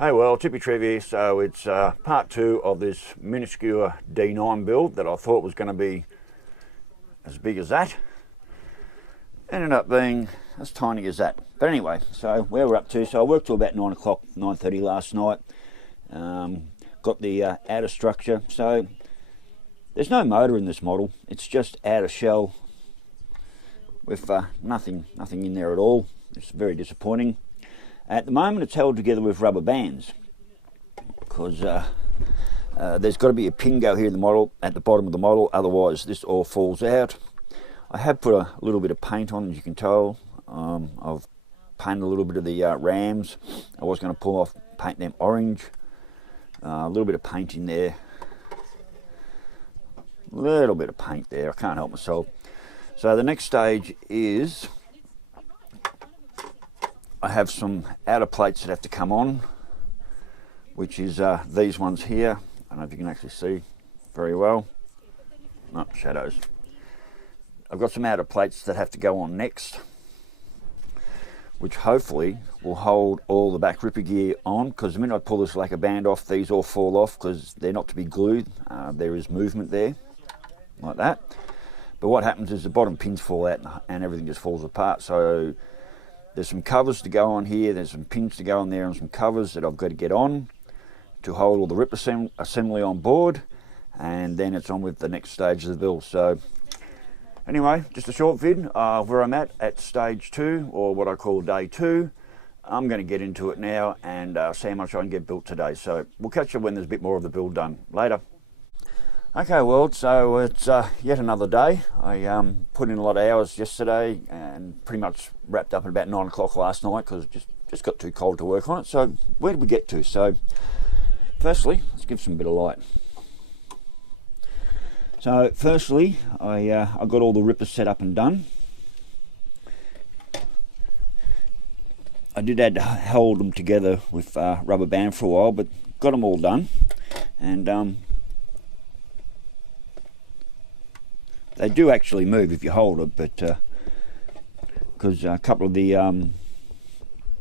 Hey, well, Hippy Trev here. So it's part two of this minuscule D9 build that I thought was going to be as big as that. Ended up being as tiny as that. But anyway, so where we're up to, so I worked till about 9 o'clock, 9:30 last night. Got the outer structure. So there's no motor in this model. It's just outer shell with nothing in there at all. It's very disappointing. At the moment it's held together with rubber bands because there's got to be a pin go here in the model, at the bottom of the model, otherwise this all falls out. I have put a little bit of paint on, as you can tell. I've painted a little bit of the rams. I was going to paint them orange. A little bit of paint in there. A little bit of paint there, I can't help myself. So the next stage is I have some outer plates that have to come on, which is these ones here. I don't know if you can actually see very well. No, shadows. I've got some outer plates that have to go on next, which hopefully will hold all the back ripper gear on, because the minute I pull this lacquer band off, these all fall off because they're not to be glued. There is movement there, like that. But what happens is the bottom pins fall out and everything just falls apart. So there's some covers to go on here, there's some pins to go on there, and some covers that I've got to get on to hold all the ripper assembly on board, and then it's on with the next stage of the build. So anyway, just a short vid where I'm at stage 2, or what I call day 2. I'm going to get into it now and see how much I can get built today. So we'll catch you when there's a bit more of the build done. Later. Okay, well, so it's yet another day. I put in a lot of hours yesterday and pretty much wrapped up at about 9 o'clock last night because it just got too cold to work on it. So where did we get to? So firstly, let's give some bit of light. So firstly, I got all the rippers set up and done. I did have to hold them together with rubber band for a while, but got them all done. And they do actually move if you hold it, but because a couple of the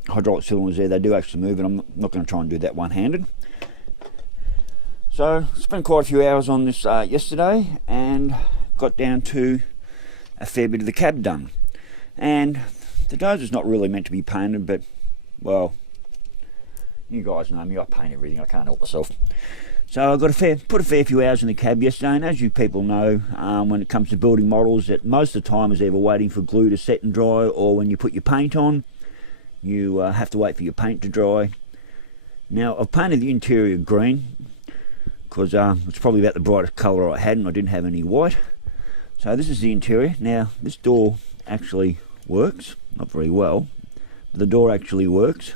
hydraulic cylinders there, they do actually move, and I'm not going to try and do that one-handed. So spent quite a few hours on this yesterday and got down to a fair bit of the cab done. And the Dozer's not really meant to be painted, but well, you guys know me, I paint everything, I can't help myself. So I put a fair few hours in the cab yesterday, and as you people know, when it comes to building models, that most of the time is either waiting for glue to set and dry, or when you put your paint on, you have to wait for your paint to dry. Now I've painted the interior green because it's probably about the brightest colour I had, and I didn't have any white. So this is the interior. Now this door actually works, not very well, but the door actually works.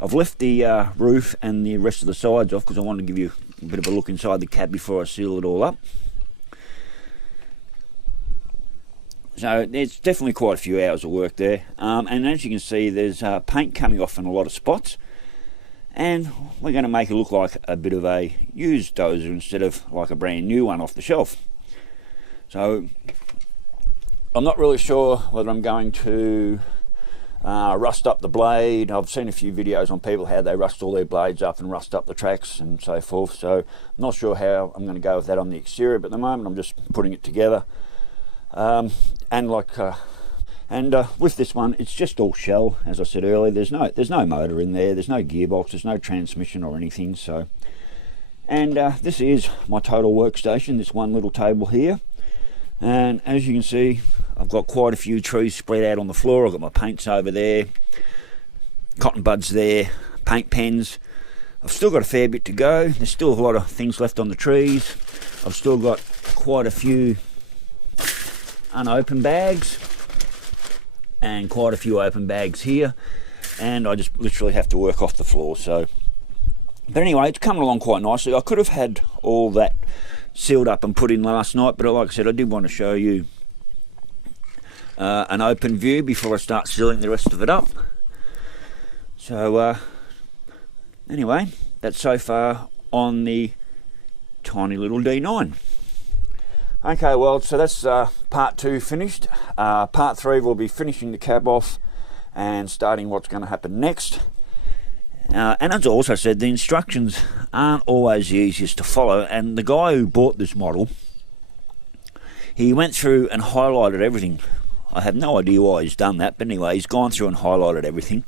I've left the roof and the rest of the sides off because I wanted to give you a bit of a look inside the cab before I seal it all up. So there's definitely quite a few hours of work there, and as you can see, there's paint coming off in a lot of spots, and we're going to make it look like a bit of a used Dozer instead of like a brand new one off the shelf. So I'm not really sure whether I'm going to rust up the blade. I've seen a few videos on people how they rust all their blades up and rust up the tracks and so forth, so I'm not sure how I'm going to go with that on the exterior, but at the moment I'm just putting it together. And with this one, it's just all shell, as I said earlier. There's no motor in there, there's no gearbox, there's no transmission or anything. So, and this is my total workstation, this one little table here. And as you can see, I've got quite a few trees spread out on the floor. I've got my paints over there, cotton buds there, paint pens. I've still got a fair bit to go. There's still a lot of things left on the trees. I've still got quite a few unopened bags and quite a few open bags here, and I just literally have to work off the floor. So, but anyway, it's coming along quite nicely. I could have had all that sealed up and put in last night, but like I said, I did want to show you an open view before I start sealing the rest of it up. So anyway, that's so far on the tiny little D9. Okay, well, so that's part 2 finished. Part 3 will be finishing the cab off and starting what's going to happen next. And as I also said, the instructions aren't always the easiest to follow, and the guy who bought this model, he went through and highlighted everything. I have no idea why he's done that, but anyway, he's gone through and highlighted everything.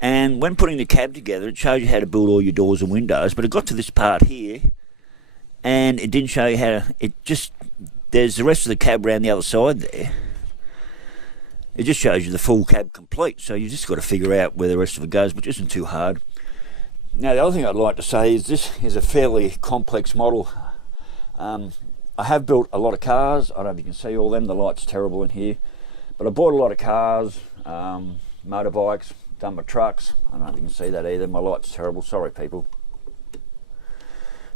And when putting the cab together, it shows you how to build all your doors and windows, but it got to this part here, and it didn't show you how to, there's the rest of the cab around the other side there. It just shows you the full cab complete, so you just got to figure out where the rest of it goes, which isn't too hard. Now, the other thing I'd like to say is this is a fairly complex model. I have built a lot of cars. I don't know if you can see all them, the light's terrible in here. But I bought a lot of cars, motorbikes, done my trucks. I don't know if you can see that either, my light's terrible, sorry people.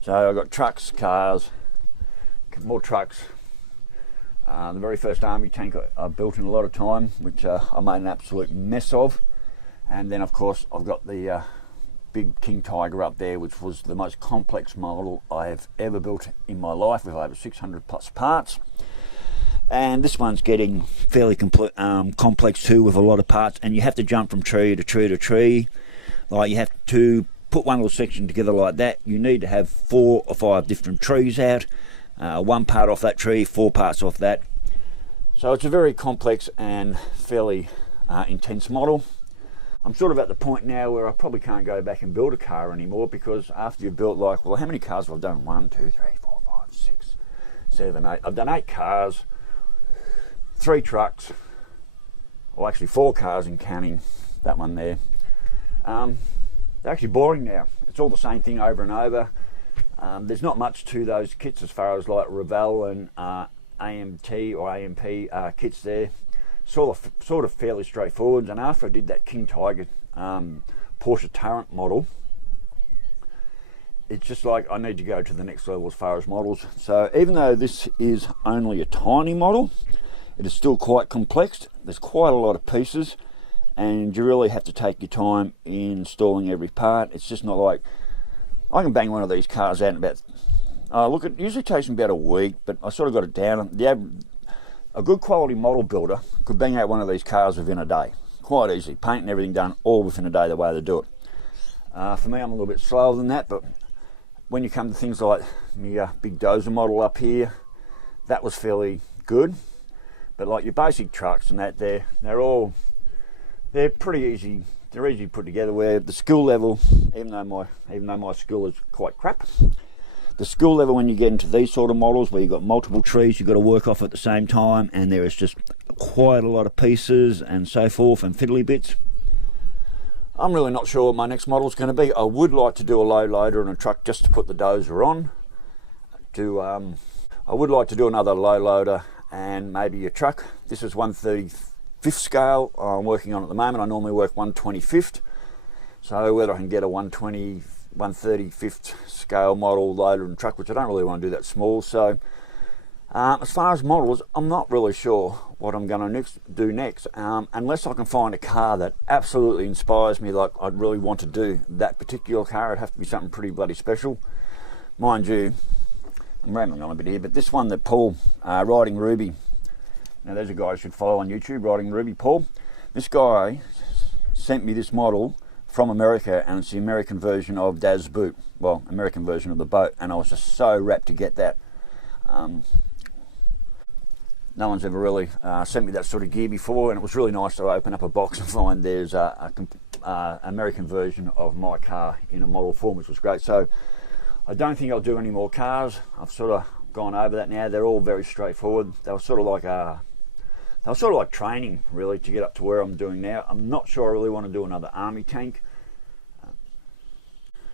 So I've got trucks, cars, more trucks. The very first army tank I built in a lot of time, which I made an absolute mess of. And then of course I've got the big King Tiger up there, which was the most complex model I have ever built in my life, with over 600 plus parts. And this one's getting fairly complex too, with a lot of parts, and you have to jump from tree to tree to tree. Like, you have to put one little section together like that. You need to have 4 or 5 different trees out, one part off that tree, 4 parts off that. So it's a very complex and fairly intense model. I'm sort of at the point now where I probably can't go back and build a car anymore, because after you've built, like, well, how many cars have I done? 1, 2, 3, 4, 5, 6, 7, 8. I've done 8 cars, 3 trucks, or actually 4 cars in counting that one there. They're actually boring now. It's all the same thing over and over. There's not much to those kits as far as like Revell and AMT or AMP kits there. Sort of fairly straightforward. And after I did that King Tiger Porsche Tarrant model, it's just like I need to go to the next level as far as models. So even though this is only a tiny model, it is still quite complex. There's quite a lot of pieces, and you really have to take your time in installing every part. It's just not like I can bang one of these cars out in about, look, it usually takes me about a week, but I sort of got it down. A good quality model builder could bang out one of these cars within a day, quite easily. Paint and everything done all within a day, the way they do it. For me, I'm a little bit slower than that, but when you come to things like my big Dozer model up here, that was fairly good. But like your basic trucks and that, they're pretty easy. They're easy to put together. Where the skill level, even though my skill is quite crap, the skill level when you get into these sort of models where you've got multiple trees you've got to work off at the same time, and there is just quite a lot of pieces and so forth and fiddly bits. I'm really not sure what my next model is going to be. I would like to do a low loader and a truck just to put the Dozer on. I would like to do another low loader and maybe a truck. This is 1/35th scale I'm working on at the moment. I normally work 1/25th. So whether I can get a 1/35th scale model loader and truck, which I don't really want to do that small. So as far as models, I'm not really sure what I'm going to do next, unless I can find a car that absolutely inspires me, like I'd really want to do that particular car. It'd have to be something pretty bloody special. Mind you, I'm rambling on a bit here, but this one that Paul, Riding Ruby, now there's a guy I should follow on YouTube, Riding Ruby, Paul. This guy sent me this model from America, and it's the American version of Daz's boot. Well, American version of the boat, and I was just so rapt to get that. No one's ever really sent me that sort of gear before, and it was really nice to open up a box and find there's an American version of my car in a model form, which was great. So I don't think I'll do any more cars. I've sort of gone over that now. They're all very straightforward. They were sort of like training, really, to get up to where I'm doing now. I'm not sure I really want to do another army tank.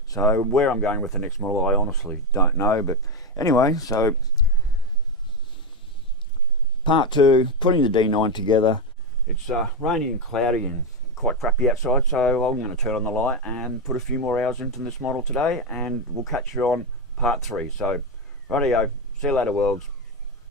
So where I'm going with the next model, I honestly don't know. But anyway, so part 2, putting the D9 together. It's rainy and cloudy and quite crappy outside, so I'm going to turn on the light and put a few more hours into this model today, and we'll catch you on part 3. So, rightio, see you later, worlds.